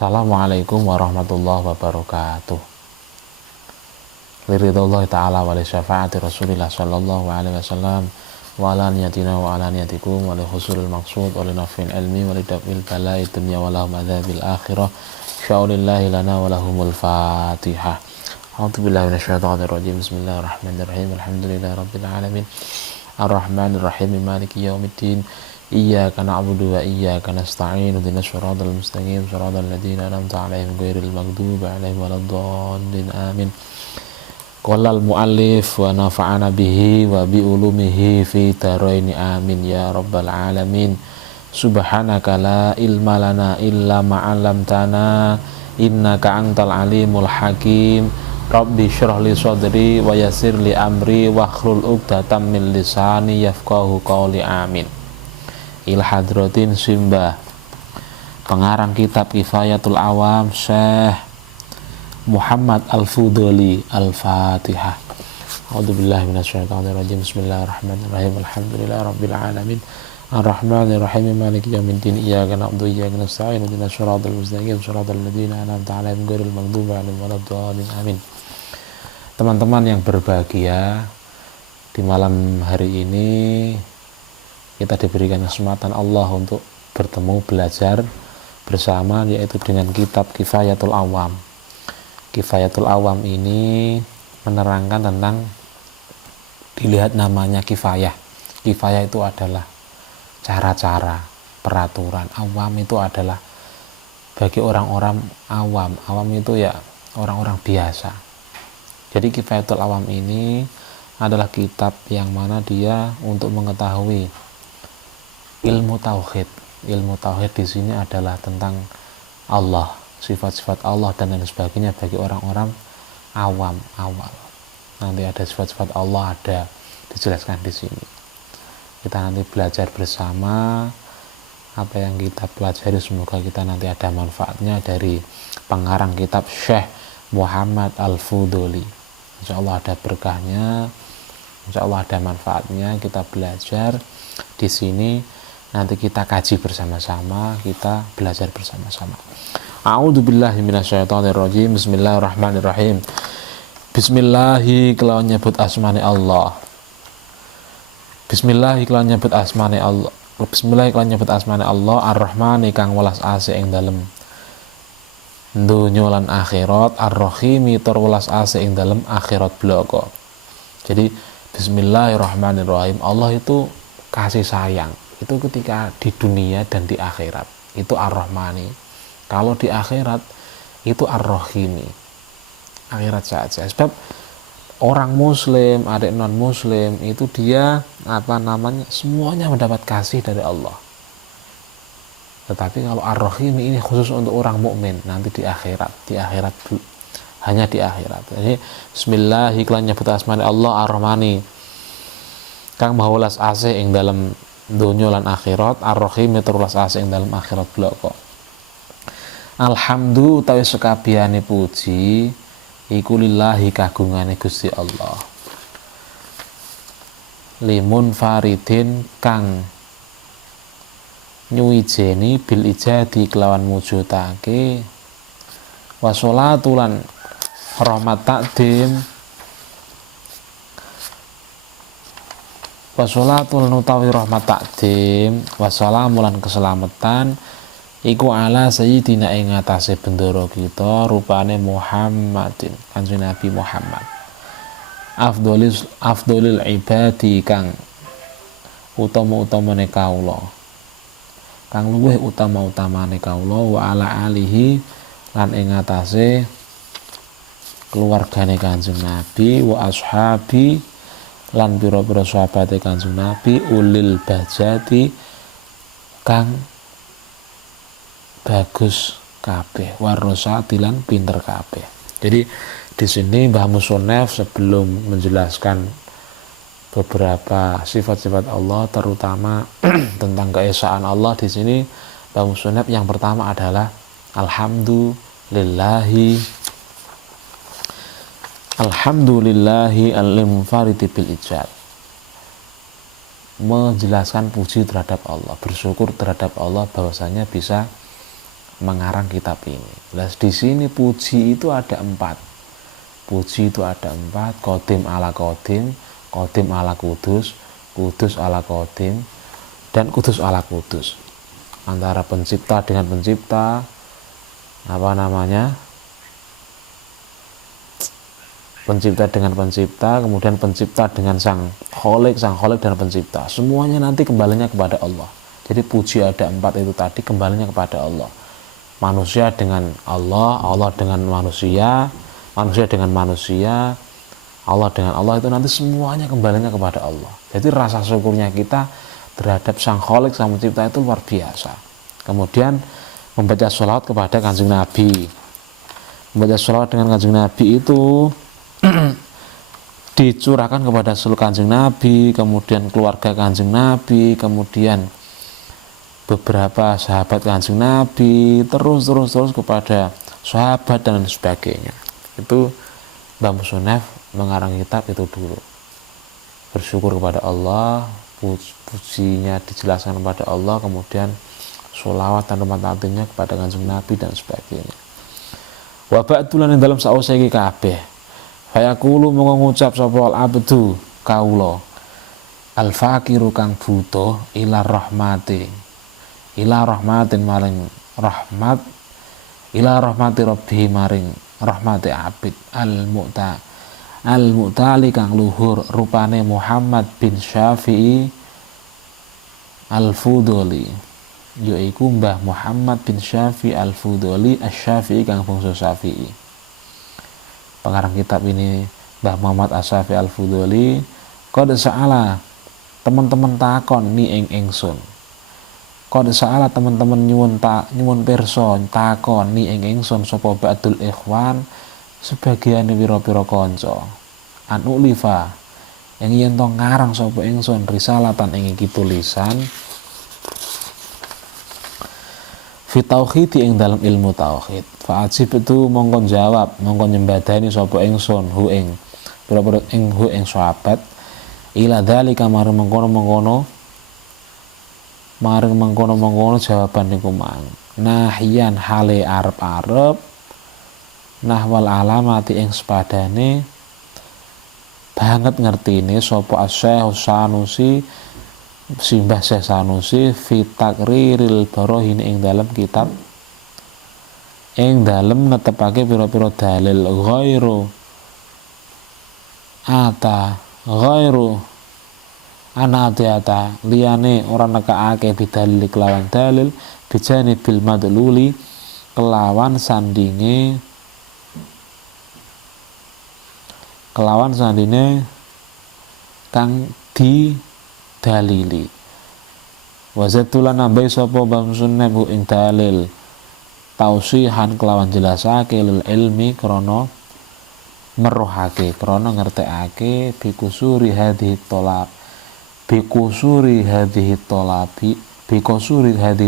Assalamualaikum warahmatullahi wabarakatuh. Liridullah ta'ala wa li syafaati Rasulillah sallallahu alaihi wasallam wa ala niyatina wa ala niyatikum wa li husulil maqsud wa li nafil ilmi wa li daf'il bala'i dunya wa lahum adzabil akhirah. Sya'ulillahi lana wa lahumul fatihah. A'udzu billahi minasyaitonir rajim. Bismillahirrahmanirrahim. Alhamdulillahi rabbil alamin. Ar-Rahmanir Rahim. Maliki yaumiddin. Iyyaka na'budu wa iyyaka nasta'in. Ihdinas siratal mustaqim. Siratal ladzina an'amta 'alaihim ghairil maghdubi 'alaihim waladdallin. Amin. Qala al-muallif wa nafa'ana bihi wa bi ulumihi fi daraini amin ya rabbal alamin. Subhanaka la ilma lana illa ma 'allamtana innaka antal alimul hakim. Rabbi shrah li sadri wa yassir li amri wahlul 'uqdatam min lisani yafqahu qawli amin. Il hadratin simbah pengarang kitab Kifayatul Awam Syekh Muhammad Al-Fudhali. Al-Fatihah. A'udzubillahi minasyaitonir rajim. Bismillahirrahmanirrahim. Alhamdulillahi rabbil alamin. Ar-Rahmanir Rahim. Maliki yaumiddin. Iyyaka na'budu wa iyyaka nasta'in. Ihdinas siratal mustaqim. Siratal ladzina an'amta 'alaihim ghairil maghdubi 'alaihim waladdallin. Amin. Teman-teman yang berbahagia, di malam hari ini kita diberikan kesempatan Allah untuk bertemu, belajar bersama, yaitu dengan kitab Kifayatul Awam. Kifayatul Awam ini menerangkan tentang, dilihat namanya kifayah. Kifayah itu adalah cara-cara, peraturan. Awam itu adalah bagi orang-orang awam. Awam itu ya orang-orang biasa. Jadi Kifayatul Awam ini adalah kitab yang mana dia untuk mengetahui ilmu tauhid. Ilmu tauhid di sini adalah tentang Allah, sifat-sifat Allah dan lain sebagainya bagi orang-orang awam, awal. Nanti ada sifat-sifat Allah, ada dijelaskan di sini. Kita nanti belajar bersama apa yang kita pelajari, semoga kita nanti ada manfaatnya dari pengarang kitab Syekh Muhammad Al-Fudhali. Insya Allah ada berkahnya, insya Allah ada manfaatnya. Kita belajar di sini, nanti kita kaji bersama-sama, kita belajar bersama-sama. A'udzubillahi minasyaitonirrajim. Bismillahirrahmanirrahim. Bismillahi kelawan nyebut asmane Allah. Bismillahi kelawan nyebut asmane Allah. Bismillahi kelawan nyebut asmane Allah Ar-Rahmani kang welas asih ing dalem donya lan akhirat, Ar-Rahimi tur welas asih ing dalem akhirat bloko. Jadi Bismillahirrahmanirrahim. Allah itu kasih sayang. Itu ketika di dunia dan di akhirat itu Ar-Rahmani. Kalau di akhirat itu Ar-Rahimi, akhirat saja. Sebab orang muslim, adik non muslim itu dia semuanya mendapat kasih dari Allah. Tetapi kalau Ar-Rahimi ini khusus untuk orang mukmin nanti di akhirat hanya di akhirat. Jadi bismillah iklan nyebut asmane Allah Ar-Rahmani kang maha welas asih ing dalam dunya lan akhirat, Ar-Rahim terulas asih ing dalam akhirat bloko. Alhamdulillah utawi sekabehane puji iku lillahi kagungane Gusti Allah. Limun faridin kang nyuwijeni bil ijadi kelawan mujudake, wa sholatu lan rahmat takdim, wassalatul nutawi rahmat takdim, wassalamulan keselamatan iku ala sayyidina ing atase bendoro kita rupane Muhammadin, Kanjeng Nabi Muhammad. Afdolil ibadi kang utama-utamane kaula, kang luwih utama-utamane kaula, wa ala alihi lan ing atase keluargane Kanjeng Nabi, wa ashabi lan pira-pira sahabate Kanjeng Nabi, ulil bajati kang bagus kabeh, warosati lan pinter kabeh. Jadi di sini Mbah Musonef sebelum menjelaskan beberapa sifat-sifat Allah, terutama tentang keesaan Allah, di sini Mbah Musonef yang pertama adalah Alhamdulillahi al-munfaridi bil ijad. Menjelaskan puji terhadap Allah, bersyukur terhadap Allah bahwasanya bisa mengarang kitab ini. Nah, di sini puji itu ada 4. Puji itu ada 4, qadim ala qadim, qadim ala kudus, kudus ala qadim, dan kudus ala kudus. Antara pencipta dengan pencipta, pencipta dengan pencipta, kemudian pencipta dengan sang kholik dan pencipta. Semuanya nanti kembalinya kepada Allah. Jadi puji ada 4 itu tadi kembalinya kepada Allah. Manusia dengan Allah, Allah dengan manusia, manusia dengan manusia, Allah dengan Allah, itu nanti semuanya kembalinya kepada Allah. Jadi rasa syukurnya kita terhadap sang kholik, sang pencipta itu luar biasa. Kemudian membaca sholawat kepada Kanjeng Nabi. Membaca sholawat dengan Kanjeng Nabi itu dicurahkan kepada seluruh Kanjeng Nabi, kemudian keluarga Kanjeng Nabi, kemudian beberapa sahabat Kanjeng Nabi, terus kepada sahabat dan sebagainya. Itu Mbah Musonef mengarang kitab itu dulu. Bersyukur kepada Allah, pujinya dijelaskan kepada Allah, kemudian sholawat dan rahmat ta'zimnya kepada Kanjeng Nabi dan sebagainya. Wa ba'dulan dalam sausé iki kabeh. Fayaqulu mongko ngucap sapa al-abdu kaula al-faqiru kang butuh ila rahmati, ila rahmatin maring rahmat, ila rahmati rabbi maring rahmati abid al-mu'tali kang luhur rupane Muhammad bin Syafi'i al-Fuduli, yaiku Mbah Muhammad bin Syafi'i al-Fuduli asy-Syafi'i kang bangsa Syafi'i. Pengarang kitab ini Mbah Muhammad Asy-Syafi'i al-Fuduli. Qad sa'ala, teman-teman takon ni ingsun. Qad sa'ala, teman-teman nyuwun pirsa takon ni ingsun sapa ba'dul ikhwan, sebagian pira-pira kanca. An ulifa, yang yen to ngarang sapa ingsun risalatan ing iki tulisan fi tauhid ing dalam ilmu tauhid. Fa ajib itu mongkon jawab, mongkon nyembadani sapa ingsun hu ing pira-pira ing hu ing sahabat ila dzalika marang mengkono jawaban niku mang. Nahyan hale arep-arep nahwal alamati ing sepadane banget ngertine sapa Asy-Syaikh Sanusi Simbah Syekh Sanusi fi takriril barahin ing dalam kitab ing dalam netepake pira-pira dalil ghairu anatiata liyane ora nekake bidalil kelawan dalil bijane bil madluli kelawan sandine kang di dalili. Wazatulan nambai sapa Mbah Musonef ing dalil tausihan kelawan jelasake lil ilmi krana meruhake, krana ngertekake bikusuri hadhi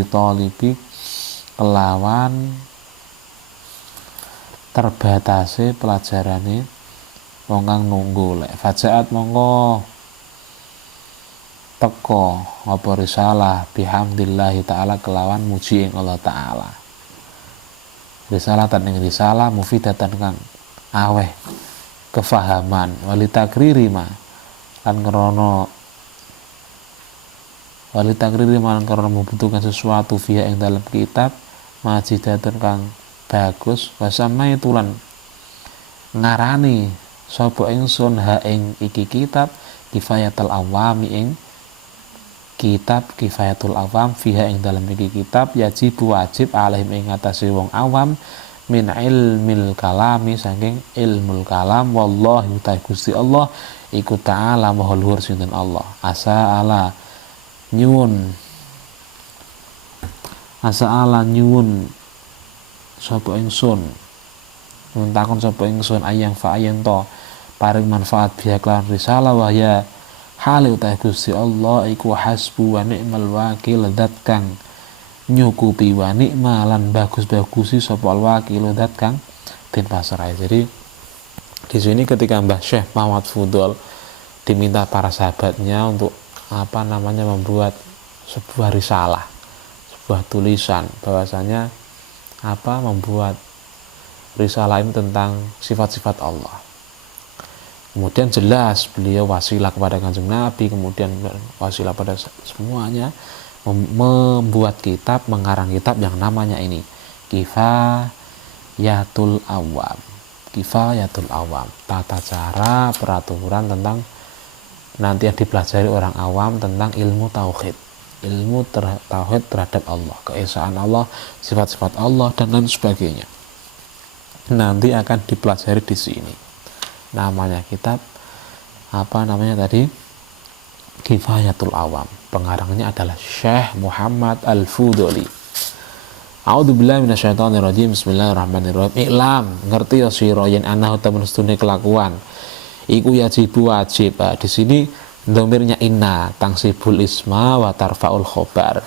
talibi kelawan terbatase pelajarane wong kang nunggu. Lek fajaat mongko teko apa risalah bihamdillahi ta'ala kelawan muji ing Allah ta'ala. Risalah tan ing risalah mufidatan kang aweh kefahaman walitakriri ma lan krana membutuhkan sesuatu via ing dalam kitab majidatun kang bagus wasamai tulan ngarani sapa ingsun ha ing iki kitab kifayatul awami ing kitab Kifayatul Awam fiha ing dalam iki kitab wajib alaihim ing atase wong awam min ilmil kalami saking ilmul kalam wallahi ta Gusti Allah iku ta'ala maha luhur sinten Allah asa ala nyuwun sapa ingsun takon sapa ingsun ayang fa ayen to paring manfaat biha kelawan risalah wahya hale utai Gusti Allah iku hasbu wa ni'mal wakil dat kang nyukupi wa ni'ma lan bagus-bagusi sapa al-wakil dat kang den pasrahe. Jadi di sini ketika Mbah Syekh Muhammad Fudul diminta para sahabatnya untuk membuat sebuah risalah, sebuah tulisan bahwasanya membuat risalah ini tentang sifat-sifat Allah. Kemudian jelas beliau wasilah kepada Kanjeng Nabi, kemudian wasilah pada semuanya, membuat kitab, mengarang kitab yang namanya ini Kifayatul Awam. Kifayatul Awam, tata cara peraturan tentang nanti yang dipelajari orang awam tentang ilmu tauhid, tauhid terhadap Allah, keesaan Allah, sifat-sifat Allah dan lain sebagainya. Nanti akan dipelajari di sini. Namanya kitab Kifayatul Awam. Pengarangnya adalah Syekh Muhammad Al-Fuduli. A'udzubillahi minasyaitonirrajim. Bismillahirrahmanirrahim. Iklam, ngerti ya sira yen ana temen sedune kelakuan iku wajib. Di sini domirnya inna tangsibul isma wa tarfaul khobar.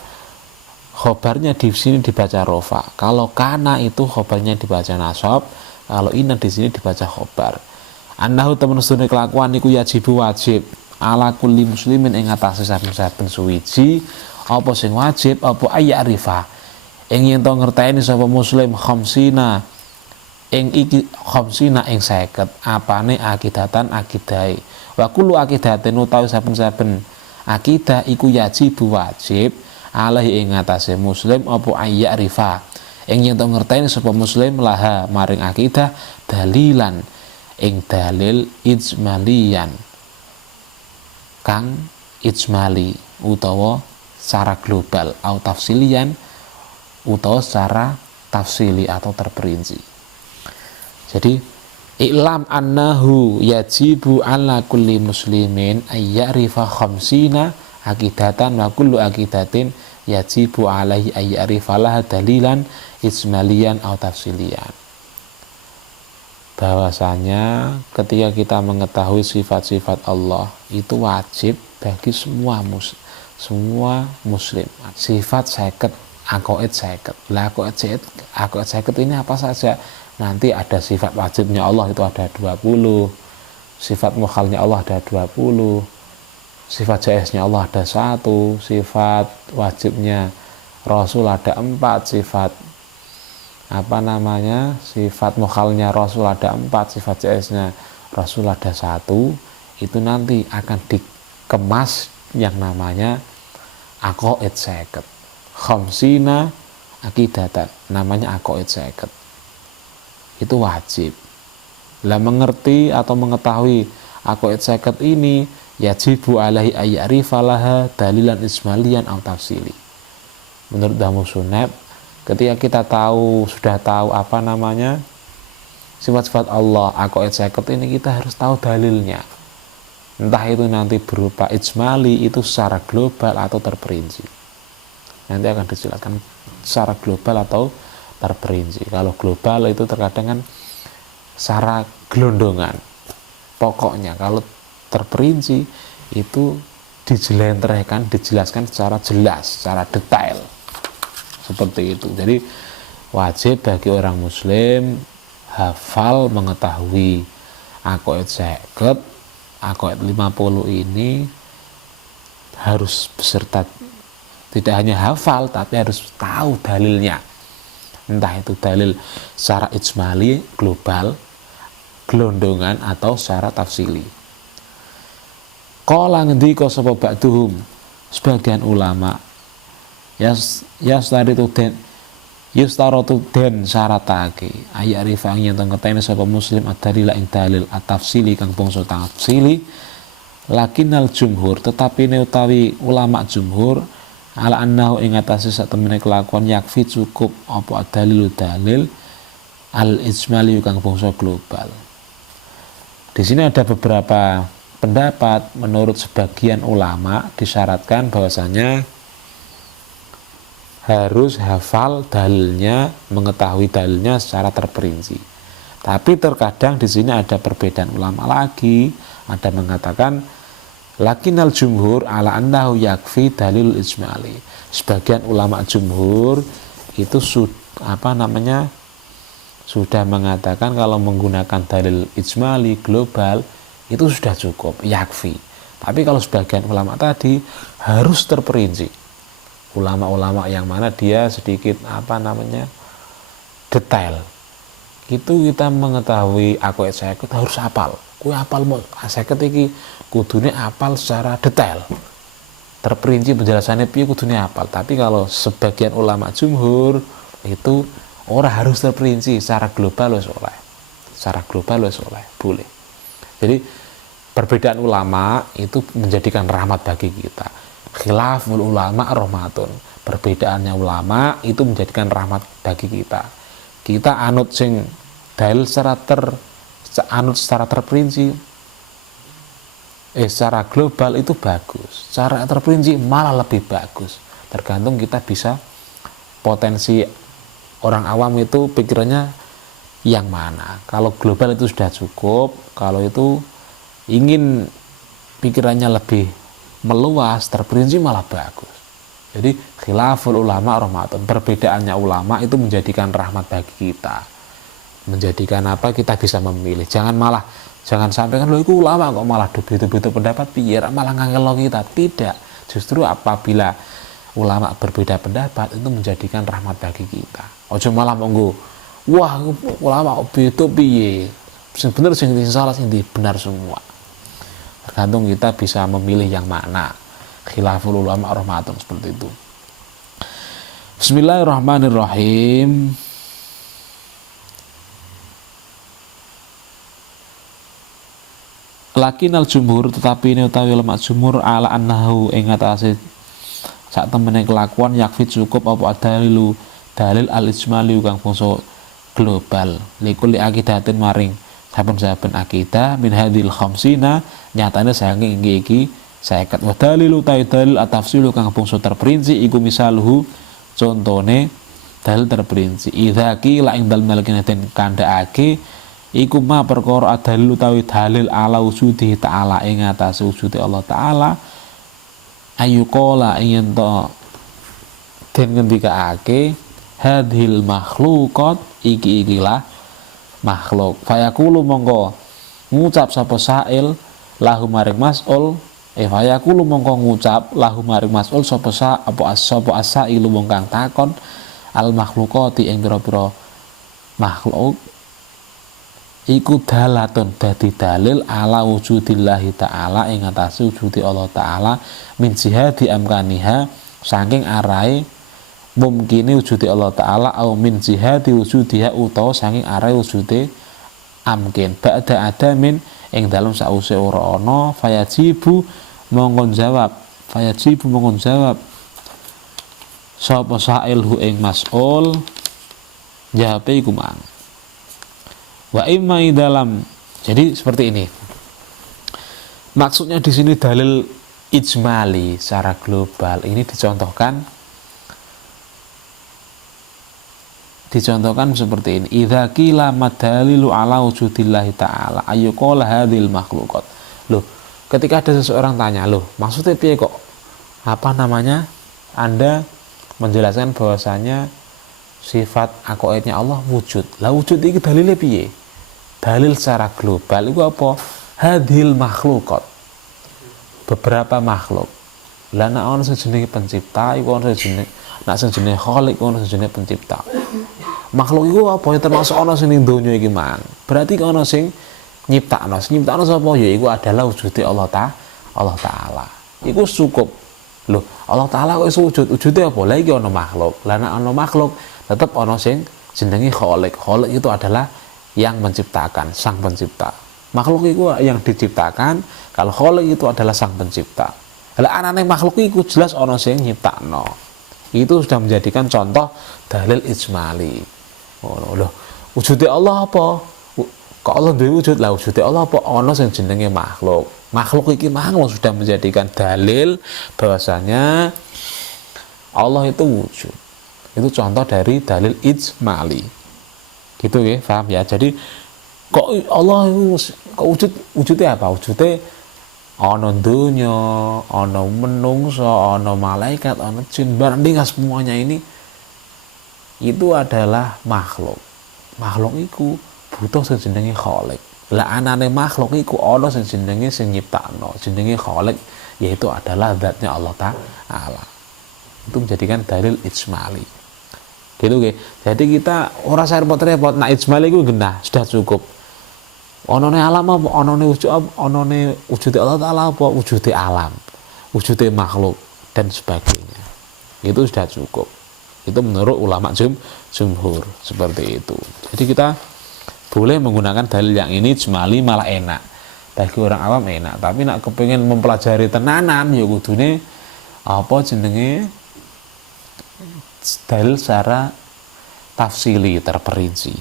Khobarnya di sini dibaca rofa. Kalau kana itu khobarnya dibaca nasab. Kalau inna di sini dibaca khobar. Annahu temen sedune kelakuan iku wajib ala kulli muslimin ing atase saben-saben suwiji apa sing wajib apa ayyarifa ing yen to ngerteni sapa muslim khamsina ing 50 apane akidatan akidai wa kullu akidatin utawi saben-saben akidah iku wajib alaihi ing atase muslim apa ayyarifa ing yen to ngerteni sapa muslim laha maring akidah dalilan ing dalil ijmalian kang ijmali utawa secara global atau tafsilian utawa secara tafsili atau terperinci. Jadi iklam annahu yajibu ala kulli muslimin ayyarifa khamsina akidatan wa kullu akidatin yajibu alaihi ayyarifa laha dalilan ijmalian atau tafsilian. Bahwasanya ketika kita mengetahui sifat-sifat Allah itu wajib bagi semua muslim. Sifat seket, aqaid seket. Lah aqaid seket ini apa saja? Nanti ada sifat wajibnya Allah itu ada 20, sifat mukhalnya Allah ada 20, sifat jaiznya Allah ada 1, sifat wajibnya Rasul ada 4, sifat sifat mukhalnya Rasul ada 4, sifat jaiznya Rasul ada 1. Itu nanti akan dikemas yang namanya aqaid seket, khamsina akidatan, namanya aqaid seket. Itu wajib. Lah mengerti atau mengetahui aqaid seket ini yajibu alaihi ayyarifa laha dalilan ismalian atau tafsili. Menurut Damus Sunab, ketika kita sudah tahu sifat-sifat Allah, aqaid seket ini, kita harus tahu dalilnya. Entah itu nanti berupa ijmali, itu secara global atau terperinci. Nanti akan dijelaskan secara global atau terperinci. Kalau global itu terkadang kan secara gelondongan pokoknya. Kalau terperinci itu dijelaskan secara jelas, secara detail. Seperti itu. Jadi wajib bagi orang muslim hafal mengetahui aqaid seket, aqaid 50 ini harus beserta, tidak hanya hafal tapi harus tahu dalilnya. Entah itu dalil secara ijmali, global, gelondongan atau secara tafsili. Qala ngendika sapa ba'duhum, sebagian ulama yustaratu den syaratake ayarifa ing yen ngeteni sapa muslim ad-dalil ing dalil at-tafsili kang bangsa tafsili lakinnal jumhur tetapi utawi ulama jumhur ala annahu ing atase sak temene kelakuan yakfi cukup apa dalil al-ijmali kang bangsa global. Di sini ada beberapa pendapat. Menurut sebagian ulama disyaratkan bahwasanya harus hafal dalilnya, mengetahui dalilnya secara terperinci. Tapi terkadang di sini ada perbedaan ulama lagi. Ada mengatakan lakinnal jumhur ala annahu yakfi dalil ijmali. Sebagian ulama jumhur itu sudah mengatakan kalau menggunakan dalil ijmali global itu sudah cukup, yakfi. Tapi kalau sebagian ulama tadi harus terperinci. Ulama-ulama yang mana dia sedikit detail. Itu kita mengetahui aku saya harus hafal. Kowe hafal mau saya iki kudune hafal secara detail. Terperinci penjelasannya piye kudune hafal. Tapi kalau sebagian ulama jumhur itu ora harus terperinci, secara global wis oleh. Secara global wis oleh, boleh. Jadi perbedaan ulama itu menjadikan rahmat bagi kita. Khilaful ulama rahmatun. Perbedaannya ulama itu menjadikan rahmat bagi kita. Kita anut sing dalil secara terperinci, secara global itu bagus. Secara terperinci malah lebih bagus. Tergantung kita bisa potensi orang awam itu pikirannya yang mana. Kalau global itu sudah cukup, kalau itu ingin pikirannya lebih meluas, terperinci malah bagus. Jadi khilaful ulama rahmatun, perbedaannya ulama itu menjadikan rahmat bagi kita, menjadikan apa, kita bisa memilih. Jangan sampai kan itu ulama kok malah begitu pendapat biar malah ngangelo kita. Tidak, justru apabila ulama berbeda pendapat itu menjadikan rahmat bagi kita. Ojo malah monggo wah ulama kok beda piye, sing bener sing salah sing benar semua. Tergantung kita bisa memilih yang mana. Khilaful ulama rahmatun, seperti itu. Bismillahirrahmanirrahim. Lakinal jumhur, tetapi ini utawi ulama jumhur ala annahu ing atase sak temene kelakuan yakfi cukup apa dalil al-ijmali kang bangsa global likuli akidatin maring saben-saben akidah min hadil khamsina nyatane saking iki 50 wa dalilu dalil at-tafsilu kang bangsa terperinci iku misaluhu contone dalil terperinci idza qila ing dalil malakinatin kandhaake iku ma perkara adalil utawi dalil ala wujudi ta'ala ing atase wujudi Allah taala ayu qala yen to den ngendikaake hadhil makhluqat ikilah makhluk fayaqulu mongko ngucap sapa sa'il lahu maring mas'ul fayaqulu mongko ngucap lahu maring mas'ul sapa as-sa'ilu wong kang takon al makhluqati ing pira-pira makhluk iku dalatun dadi dalil ala wujudillahi ta'ala ing atase wujudi Allah taala min jihadi amkaniha saking arahe mungkini wujudi Allah taala au min jihadi wujudiha utawa saking arahe wujude amkin ba'da adamin ing dalem sause ora ana fayajibu mongkon jawab sapa sa'il hu ing mas'ul jawabe iku mang wa imma dalam. Jadi seperti ini maksudnya di sini dalil ijmali secara global ini dicontohkan seperti ini idza qila madalilu ala wujudillahi ta'ala ayyuqala hadhil makhluqat. Loh, ketika ada seseorang tanya, loh maksudnya piye kok Anda menjelaskan bahwasanya sifat aqaidnya Allah wujud. Lah wujud iki dalile piye? Dalil secara global itu apa? Hadhil makhluqat. Beberapa makhluk. Lah nek ana sing jenenge pencipta, iku ana sing jenenge khaliq, ana sing jenenge pencipta. Makhluk iku apa? Ya termasuk ana sing ning donya iki mang. Berarti ana sing nyiptakno. Sing nyiptakno sapa? Ya iku adalah wujude Allah taala. Iku cukup. Loh, Allah taala kok iso wujud? Wujude apa? Lah iki ana makhluk. Lah nek ana makhluk tetap ana sing jenenge khaliq. Khaliq itu adalah yang menciptakan, sang pencipta. Makhluk itu yang diciptakan, kalau khaliq itu adalah sang pencipta. Lah anane makhluk itu jelas ana sing nyiptakno. Itu sudah menjadikan contoh dalil ijmali. Loh, wujude Allah apa? Kok Allah duwe wujud? Lah wujude Allah apa? Ana sing jenenge makhluk. Makhluk iki mang sudah menjadikan dalil bahwasanya Allah itu wujud. Itu contoh dari dalil ijmali. Gitu ya, paham ya? Jadi kok Allah kok wujudnya apa? Wujudnya ana donya, ana menungso, ana malaikat, ana jin, barang semuanya ini itu adalah makhluk. Makhluk itu butuh sing jenenge khaliq. Lah anane makhluk iku ana sing jenenge sing nyiptakno, jenenge khaliq, yaitu adalah zatnya Allah taala. Itu menjadikan dalil ijmali. Gitu nggih. Jadi kita ora usah repot-repot, nak ijmal iku genah, sudah cukup. Onone alam apa? Onone wujud apa? Onone wujude Allah Ta'ala apa? Wujude alam, wujude makhluk dan sebagainya. Itu sudah cukup. Itu menurut ulama jumhur seperti itu. Jadi kita boleh menggunakan dalil yang ini ijmali malah enak. Bagi orang awam enak, tapi nak kepengin mempelajari tenanan ya kudune apa jenenge dalil secara tafsili terperinci.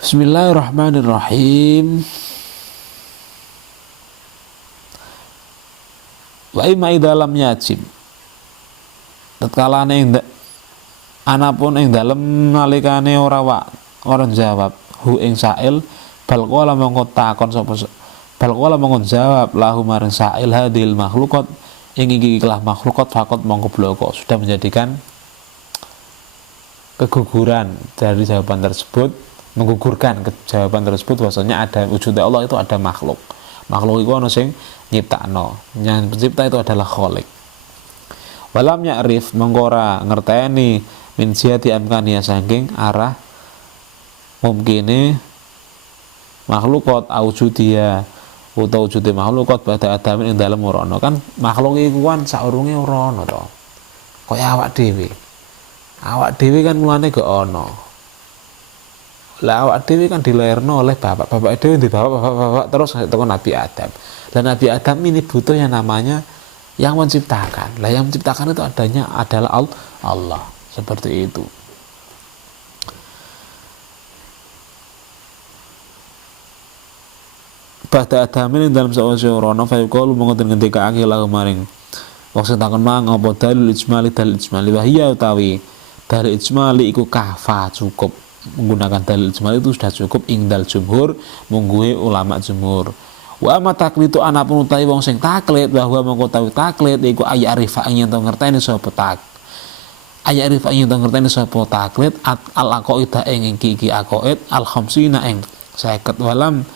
Bismillahirrahmanirrahim. Wa imma dalam yajib. Tatkala anapun ing dalem nalikane ora jawab hu ing sa'il bal qala mongko takon sapa bal qala mongko jawab lahu maring sa'il hadil makhluqat ing iki ikhlas makhluqat fakot mongko bloko sudah menjadikan keguguran dari jawaban tersebut, menggugurkan jawaban tersebut bahwasanya ada wujud Allah itu ada makhluk itu ono sing nyiptakno, yang pencipta itu adalah khalik. Walam ya'rif mengkora ngerteni min jihati amkaniya saking arah mungkine makhlukat awjudia utawa wujude makhlukat pada adamin ing dalem ora kan makhluk iku kan saurunge ora ana to. Kaya awak dhewe. Awak dhewe kan mulane gak ana. Lah awak dhewe kan dilairno oleh bapak dhewe di bapak terus tekan Nabi Adam. Dan Nabi Adam ini butuh yang namanya yang menciptakan. Lah yang menciptakan itu adalah Allah. Seperti itu. Pada adamin dalam sawise rono fayuqalu mengoten ngendika akil lahu maring wong sing takon mang apa dalil ijmali wa hiya utawi dalil ijmali iku kafa cukup. Menggunakan dalil ijmali itu sudah cukup ingdal jumhur mungguhe ulama jumhur. Wa ama taklitu anapun utawi wong sing taklid bahwa mengko tawi taklid iku ayarifa ing ento ngerteni sapa tak ayarifa ing ento ngerteni sapa taklid al aqaida ing iki aqaid al khamsina ing 50 walam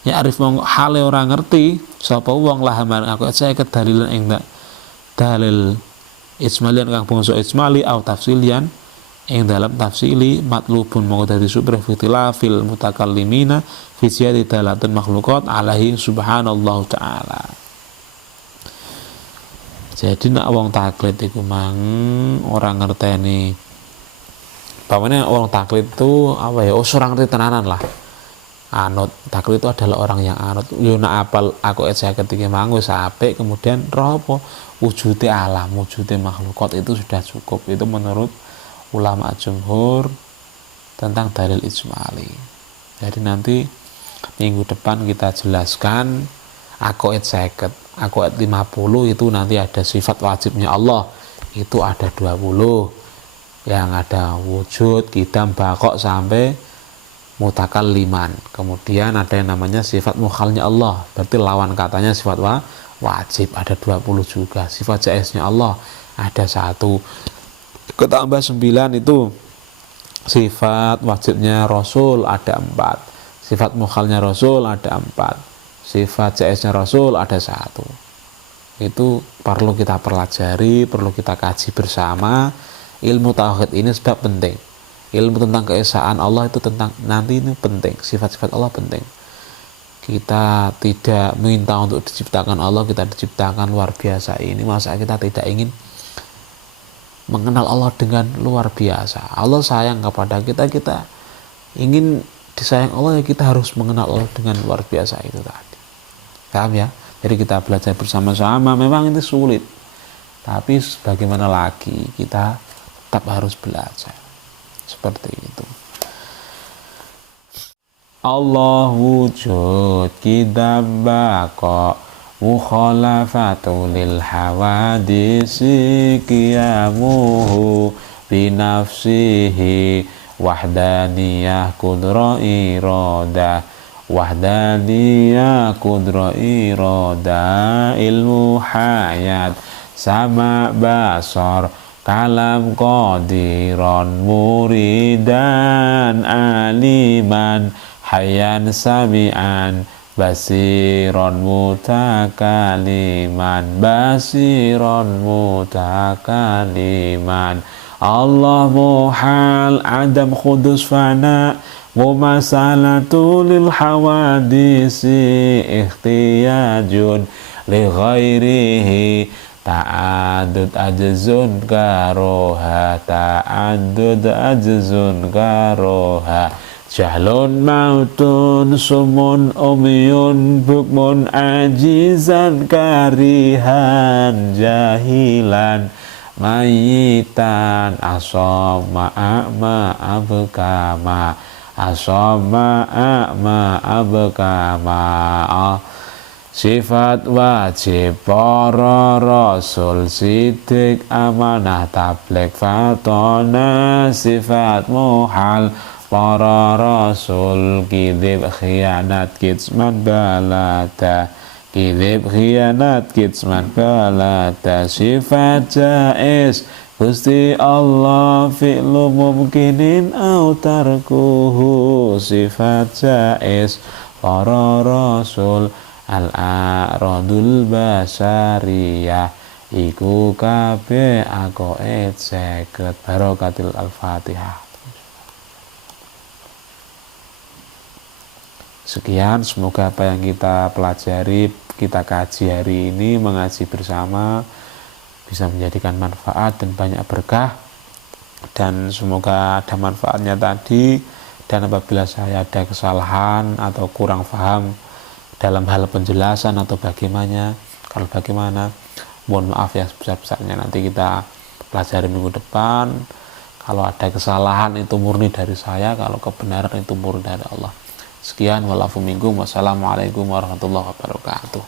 ya arif mong hale ora ngerti sapa wong lah marang aku saya kedalilan ing dalil ijmalian kang bangsa ijmali au tafsilian ing dalam tafsili matlubun mongko dadi superfitila fil mutakallimina fi ziyadi dalatun makhluqat alaihi subhanallahu taala. Jadi nak wong taklid iku mang ora ngerteni pamane wong taklid itu apa ya ora ngerti tenanan lah. Anut taklid itu adalah orang yang anut yo nak apal aku saya ketika mang wis apik kemudian roh apa wujude alam wujude makhlukat itu sudah cukup. Itu menurut ulama jumhur tentang dalil ijmali. Jadi nanti minggu depan kita jelaskan aqaid 50 aqaid 50 itu nanti ada sifat wajibnya Allah itu ada 20 yang ada wujud qidam baqo sampai mutakalliman. Kemudian ada yang namanya sifat mukhalnya Allah, berarti lawan katanya sifat wajib ada 20 juga. Sifat jaiznya Allah ada 1. Ketambah 9 itu sifat wajibnya Rasul ada 4. Sifat mukhalnya Rasul ada 4. Sifat jaiznya Rasul ada 1. Itu perlu kita pelajari, perlu kita kaji bersama. Ilmu tauhid ini sebab penting. Ilmu tentang keesaan Allah itu tentang nanti ini penting, sifat-sifat Allah penting. Kita tidak minta untuk diciptakan Allah, kita diciptakan luar biasa ini. Masa kita tidak ingin mengenal Allah dengan luar biasa? Allah sayang kepada kita, kita ingin disayang Allah, ya kita harus mengenal Allah dengan luar biasa itu tadi. Paham ya? Jadi kita belajar bersama-sama, memang ini sulit. Tapi bagaimana lagi, kita tetap harus belajar. Seperti itu. Allah wujud kita baqa mukhalafatu lil hawadisi qiyamuhu binafsihi wahdaniyah kudra irada wahdaniyah kudra irada ilmu hayat sama basar kalam qadiran muridan aliman hayan sami'an basiron mutakaliman Allah muhal adam khudus fana mumasalatu lil hawadisi ikhtiyajun li ghairihi ta'adud ajzun karoha ta'adud ajzun karoha jahlun mautun sumun umyun bukmun ajizan karihan jahilan mayitan asoma a'ma abkama asoma a'ma abkama sifat wajib para rasul sidik amanah tabligh fatona sifat muhal para rasul kidib khianat kitsman balata kidib khianat kitsman balata sifat jaiz Gusti Allah fi'lu mumkinin au tarkuhu sifat jaiz para rasul al-a'radul basariyah iku kabeh akoet seket barokatil al-fatihah. Sekian, semoga apa yang kita pelajari, kita kaji hari ini, mengaji bersama bisa menjadikan manfaat dan banyak berkah, dan semoga ada manfaatnya tadi. Dan apabila saya ada kesalahan atau kurang paham dalam hal penjelasan atau bagaimana, mohon maaf ya sebesar-besarnya. Nanti kita pelajari minggu depan. Kalau ada kesalahan itu murni dari saya, kalau kebenaran itu murni dari Allah. Sekian, walafu minkum, wassalamualaikum warahmatullahi wabarakatuh.